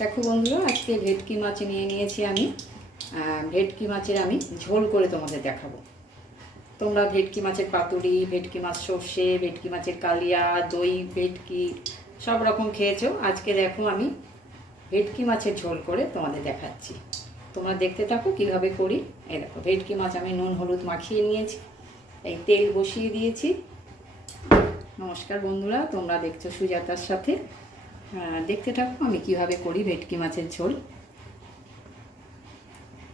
দেখো বন্ধুরা, আজকে ভেটকি মাছ নিয়ে নিয়েছি আমি। ভেটকি মাছের আমি ঝোল করে তোমাদের দেখাবো। তোমরা ভেটকি মাছের পাতুরি, ভেটকি মাছ সর্ষে, ভেটকি মাছের কালিয়া, দই, ভেটকি, সব রকম খেয়েছো। আজকে দেখো আমি ভেটকি মাছের ঝোল করে তোমাদের দেখাচ্ছি। তোমরা দেখতে থাকো কীভাবে করি। এই দেখো, ভেটকি মাছ আমি নুন, হলুদ মাখিয়ে নিয়েছি। এই তেল বসিয়ে দিয়েছি। নমস্কার বন্ধুরা, তোমরা দেখছ সুজাতার সাথে। দেখতে থাকো, আমি কীভাবে করি ভেটকি মাছের ঝোল।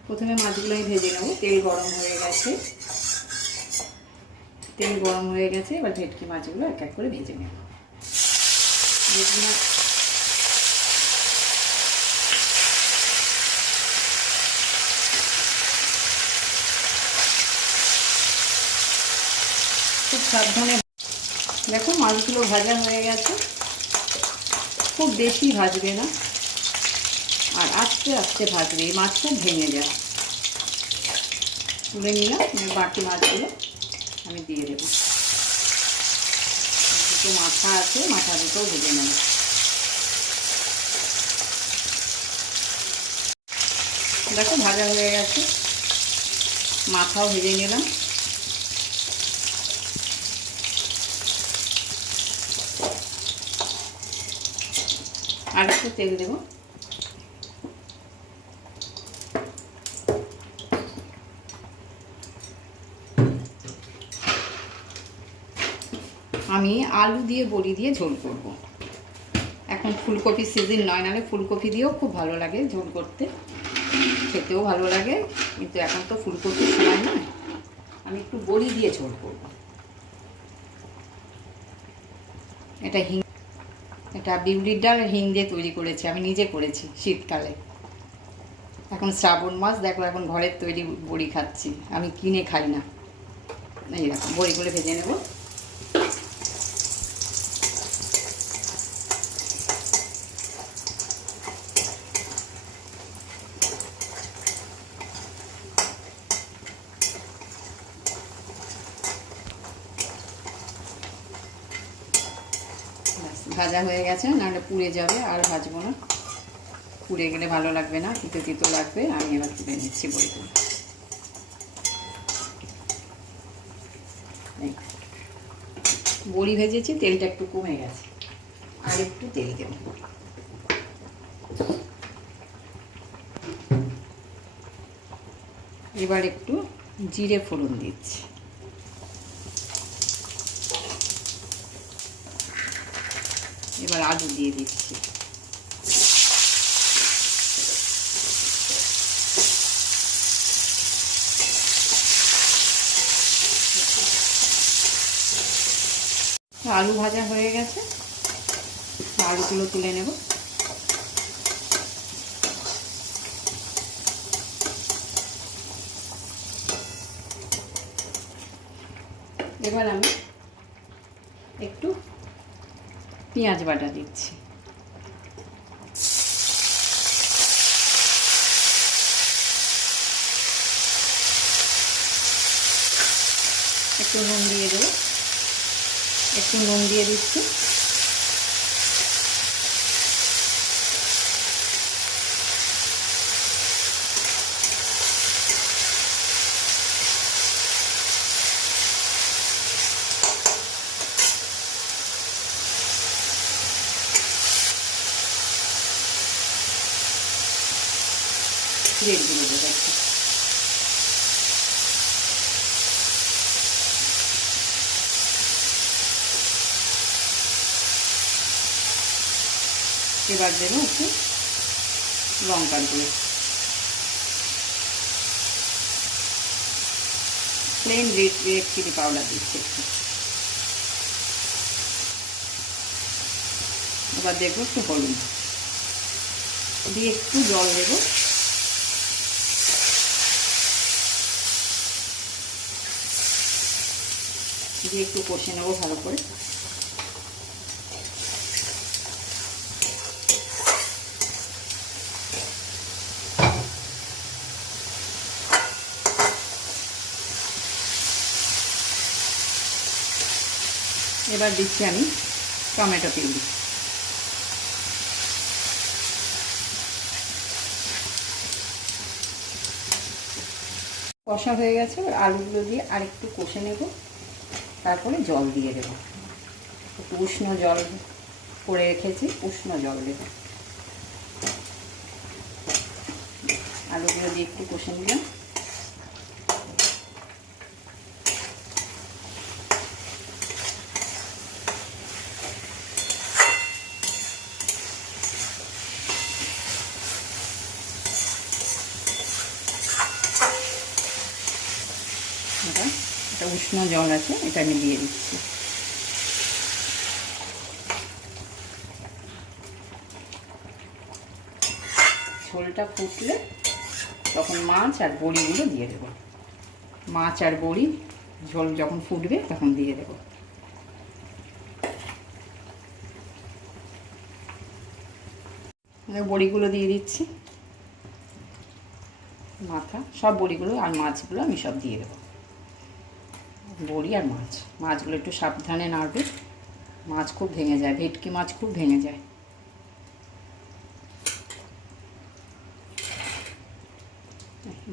প্রথমে মাছগুলো ভেজে নেব, তেল গরম হয়ে গেছে। তেল গরম হয়ে গেছে, এবার ভেটকি মাছগুলো এক এক করে ভেজে নেব। ভেটকি মাছ খুব সাবধানে দেখো মাছগুলো ভাজা হয়ে গেছে। খুব বেশি ভাজবে না। আর আস্তে আস্তে ভাজবে, এই মাছ খুব ভেঙে যায় তুলে নিলাম বাকি মাছগুলো আমি দিয়ে দেবো। দুটো মাথা আছে, মাথা দুটো ভেজে নেব। দেখো, ভাজা হয়ে গেছে। মাথাও ভেজে নিলাম। আর একটু তেল দেবো। আমি আলু দিয়ে, বড়ি দিয়ে ঝোল করব। এখন ফুলকপি সিজন নয়, নাহলে ফুলকপি দিয়েও খুব ভালো লাগে ঝোল করতে। খেতেও ভালো লাগে, কিন্তু এখন তো ফুলকপির সময় নয়। আমি একটু বড়ি দিয়ে ঝোল করব। এটা হিং এটা বিউলির ডাল হিং দিয়ে তৈরি করেছি, আমি নিজে করেছি শীতকালে। এখন শ্রাবণ মাস, দেখো এখন ঘরের তৈরি বড়ি খাচ্ছি, আমি কিনে খাই না। এই দেখো বড়িগুলো ভেজে নেব। ভাজা হয়ে গেছে, নাহলে পুড়ে যাবে, আর ভাজবো না। পুড়ে গেলে ভালো লাগবে না, তিতো তিতো লাগবে, আমি এবার তুলে নিচ্ছি বড়িগুলো। বড়ি ভেজেছি, তেলটা একটু কমে গেছে। আর একটু তেল দেব। এবার একটু জিরে ফোড়ন দিচ্ছি। এবার আলু দিয়ে দিচ্ছি। আলু ভাজা হয়ে গেছে। আলুগুলো তুলে নেব। এবার আমি একটু পেঁয়াজ বাটা দিচ্ছি। একটু নুন দিয়ে দেবো। একটু নুন দিয়ে দিচ্ছি। রেডগুলো দেবো একটু এবার দেবো একটু লঙ্কার গুঁড়ো। Plain red red chilli powder দিচ্ছি একটু। এবার দেখব একটু হলুদ। দিয়ে একটু জল দেবো। দিয়ে একটু কষে নেব ভালো করে। এবার দিচ্ছি আমি টমেটো পিউরি কষা হয়ে গেছে আলুগুলো দিয়ে আরেকটু কষে নেব। তারপরে জল দিয়ে দেবো। একটু উষ্ণ জল করে রেখেছি, উষ্ণ জল দেবো। আলুগুলো দিয়ে একটু কষে নিলাম এটা এটা উষ্ণ জল আছে, এটা আমি দিয়ে দিচ্ছি। ঝোলটা ফুটলে তখন মাছ আর বড়িগুলো দিয়ে দেবো। মাছ আর বড়ি, ঝোল যখন ফুটবে তখন দিয়ে দেবো। বড়িগুলো দিয়ে দিচ্ছি। মাথা, সব বড়িগুলো আর মাছগুলো আমি সব দিয়ে দেবো। বড়ি আর মাছ। মাছগুলো একটু সাবধানে নাড়বে। মাছ খুব ভেঙে যায়, ভেটকি মাছ খুব ভেঙে যায়।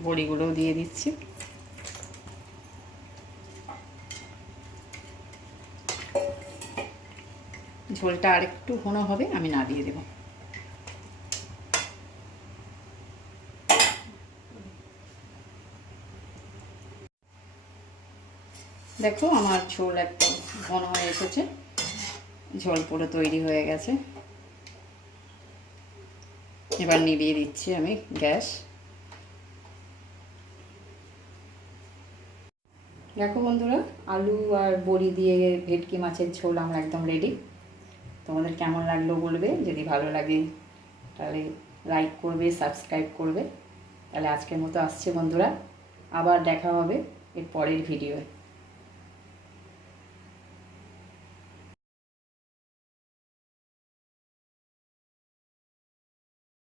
বড়িগুলোও দিয়ে দিচ্ছি। ঝোলটা আরেকটু ঘন হবে, আমি না দিয়ে দেবো। দেখো আমার ঝোল একদম ঘন হয়ে এসেছে। ঝোল পুরো তৈরি হয়ে গেছে। এবার নিভিয়ে দিচ্ছি আমি গ্যাস। দেখো বন্ধুরা, আলু আর বড়ি দিয়ে ভেটকি মাছের ঝোল আমরা একদম রেডি তোমাদের কেমন লাগল বলবে? যদি ভালো লাগে, তাহলে লাইক করবে সাবস্ক্রাইব করবে। তাহলে আজকের মতো আসছে বন্ধুরা। আবার দেখা হবে এর পরের ভিডিওয়